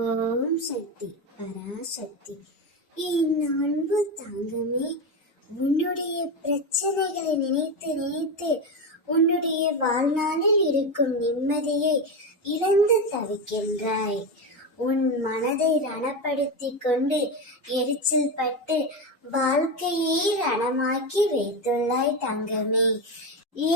ஓம் சக்தி பராசக்தி. என் அன்பு தங்கமே, உன்னுடைய பிரச்சனைகளை நினைத்து நினைத்து உன்னுடைய வாழ்நாளில் இருக்கும் நிம்மதியை இழந்து தவிக்கின்றாய். உன் மனதை ரணப்படுத்தி கொண்டு எரிச்சல் பட்டு வாழ்க்கையை ரணமாக்கி வைத்துள்ளாய் தங்கமே.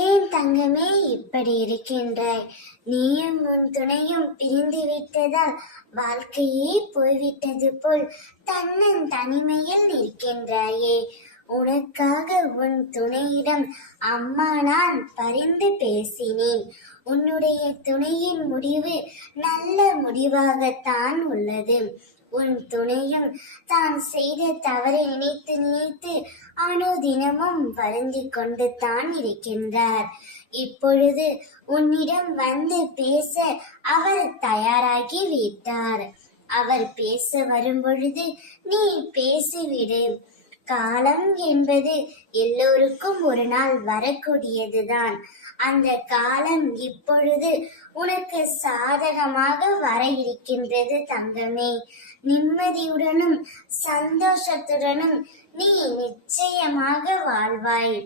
ஏன் தங்கமே இப்படி இருக்கின்றாய்? நீயும் உன் துணையும் பிரிந்து விட்டதால் வாழ்க்கையே போய்விட்டது போல் தன்னன் தனிமையில் நிற்கின்றாயே. உனக்காக உன் துணையிடம் அம்மா நான் பரிந்து பேசினேன். உன்னுடைய துணையின் முடிவு நல்ல முடிவாகத்தான் உள்ளது. உன் துணையும் தான் செய்த தவறை நினைத்து நினைத்து அனுதினமும் வருந்தி கொண்டு தான் இருக்கின்றார். இப்பொழுது உன்னிடம் வந்து பேச அவர் தயாராகி விட்டார். அவர் பேச வரும்பொழுது நீ பேசிவிடு. காலம் என்பது எல்லோருக்கும் ஒரு நாள் வரக்கூடியதுதான். அந்த காலம் இப்பொழுது உனக்கு சாதகமாக வர இருக்கின்றது தங்கமே. நிம்மதியுடனும் சந்தோஷத்துடனும் நீ நிச்சயமாக வாழ்வாய்.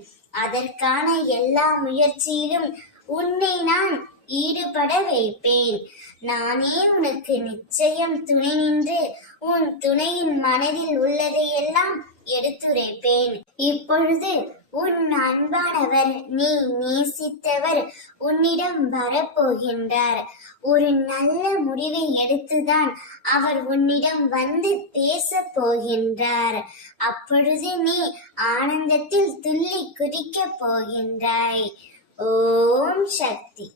அதற்கான எல்லா முயற்சியிலும் உன்னை நான் ஈடுபட வைப்பேன். நானே உனக்கு நிச்சயம் துணை நின்று உன் துணையின் மனதில் உள்ளதையெல்லாம் எடுத்துரைப்பேன். இப்பொழுது உன் அன்பானவர், நீ நேசித்தவர் உன்னிடம் வரப்போகின்றார். ஒரு நல்ல முடிவை எடுத்துதான் அவர் உன்னிடம் வந்து பேச போகின்றார். அப்பொழுது நீ ஆனந்தத்தில் துள்ளி குதிக்க போகின்றாய். ஓம் சக்தி.